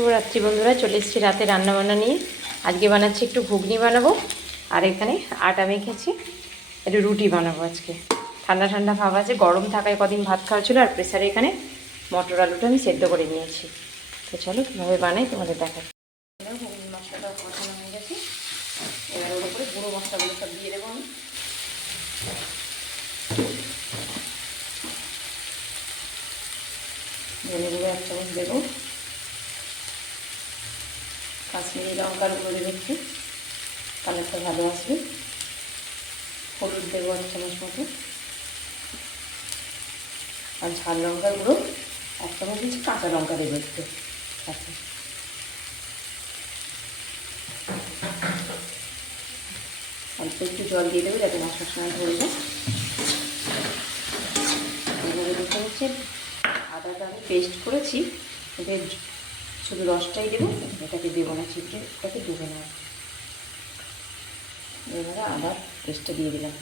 শুভরাত্রি বন্ধুরা, চলে এসেছি রাতে রান্নাবান্না নিয়ে। আজকে বানাচ্ছি একটু ঘুগনি বানাবো, আর এখানে আটা মেখেছি, একটু রুটি বানাবো। আজকে ঠান্ডা ঠান্ডা ভাব আছে, গরম থাকায় কদিন ভাত খাওয়া ছিল, আর প্রেসারে এখানে মটর আলুটা আমি সেদ্ধ করে নিয়েছি। তো চলো কীভাবে বানাই তোমাদের দেখাই। ঘুগনি মশলাটাও কষানো হয়ে গেছে, এবার ওর উপরে গুঁড়ো মশলাগুলো সব দিয়ে দেবো আমি। ধনে গুঁড়ো 1 চামচ দেবো, কাশ্মীরি লঙ্কার গুঁড়ো দেবো একটু, কালারটা ভালো আসবে। হলুদ দেবো 1 চামচ মতো, আর ঝাল লঙ্কার গুঁড়ো 1 চামচ দিচ্ছি, কাঁচা লঙ্কা দেবো একটু সাথে। অল্প একটু জল দিয়ে দেবো যাতে মশলার সময় ধরে যায়। এবারে দেখে হচ্ছে আদাটা আমি পেস্ট করেছি, এদের শুধু রসটাই দেবো, এটাকে দেবো না, চিপড়ে এটাকে দেবে না। এবারে আদার পেস্টটা দিয়ে দিলাম।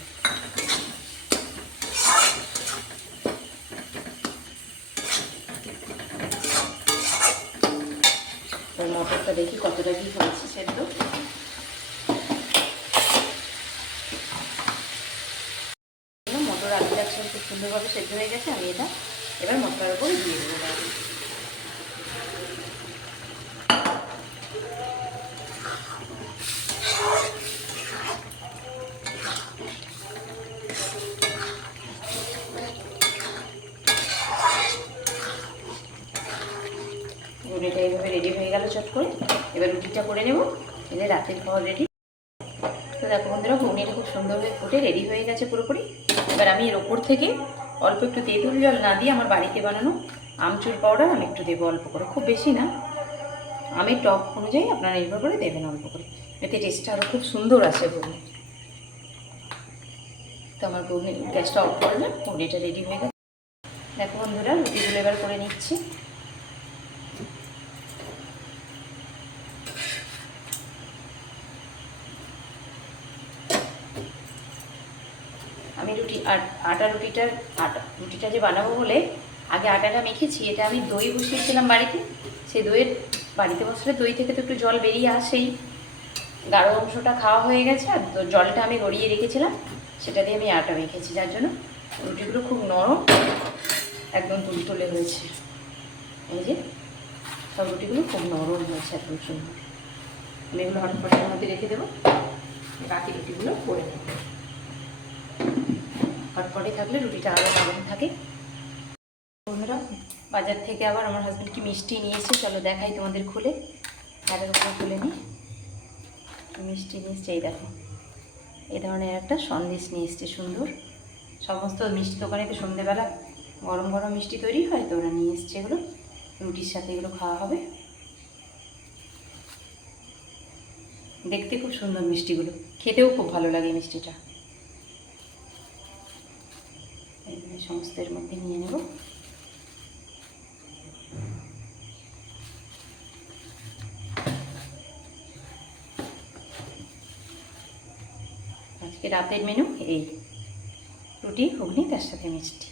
মটরটা দেখি কতটা কি হয়েছে সেদ্ধ। মটর আলুটা একসাথে খুব সুন্দরভাবে সেদ্ধ হয়ে গেছে। আমি এটা এবার মশলার উপর দিয়ে দেবো। ঘুগনিটা এইভাবে রেডি হয়ে গেল চট করে। এবার রুটিটা করে নেব, এলে রাতের খাওয়া রেডি। তো দেখো বন্ধুরা, ঘুগনিটা খুব সুন্দর হয়ে ফুটে রেডি হয়ে গেছে পুরোপুরি। এবার আমি এর ওপর থেকে অল্প একটু তেঁতুল জল না দিয়ে আমার বাড়িতে বানানো আমচুর পাউডার আমি একটু দেবো, অল্প করে, খুব বেশি না। আমের টক অনুযায়ী আপনারা নির্ভর করে দেবেন অল্প করে, এতে টেস্টটা আরও খুব সুন্দর আসে ঘুগনি। তো আমার ঘুগনি গ্যাসটা অফ করলাম, ঘুগনিটা রেডি হয়ে গেছে। দেখো বন্ধুরা, রুটিগুলো এবার করে নিচ্ছি। আমি রুটিটা যে বানাবো বলে আগে আটাটা মেখেছি। এটা আমি দই বসিয়েছিলাম বাড়িতে, সেই দইয়ের বাড়িতে বসলে দই থেকে তো একটু জল বেরিয়ে আসেই, গাঢ় অংশটা খাওয়া হয়ে গেছে, আর জলটা আমি গড়িয়ে রেখেছিলাম, সেটা দিয়ে আমি আটা মেখেছি, যার জন্য রুটিগুলো খুব নরম, একদম তুলতুলে হয়েছে। এই যে সব রুটিগুলো খুব নরম হয়েছে, একদম সুন্দর। আমি এগুলো হটপটের মধ্যে রেখে দেবো, বাকি রুটিগুলো করে নেব। হটপটে থাকলে রুটিটা আরও নরম থাকে। বন্ধুরা, বাজার থেকে আবার আমার হাজব্যান্ড কি মিষ্টি নিয়ে এসেছে, চলো দেখাই তোমাদের খুলে। হাতের উপরে খুলে নিই, মিষ্টি নিয়ে এসছে। এই দেখো, এই ধরনের একটা সন্দেশ নিয়ে এসছে সুন্দর। সমস্ত মিষ্টি দোকানে তো সন্ধ্যেবেলা গরম গরম মিষ্টি তৈরি হয়, তো ওরা নিয়ে এসছে এগুলো, রুটির সাথে এগুলো খাওয়া হবে। দেখতে খুব সুন্দর মিষ্টিগুলো, খেতেও খুব ভালো লাগে মিষ্টিটা। এইভাবে সমস্তের মধ্যে নিয়ে নেব। আজকে রাতের মেনু এই রুটি ঘুগনি, তার সাথে মিষ্টি।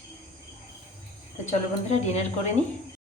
তো চলো বন্ধুরা, ডিনার করে নিই।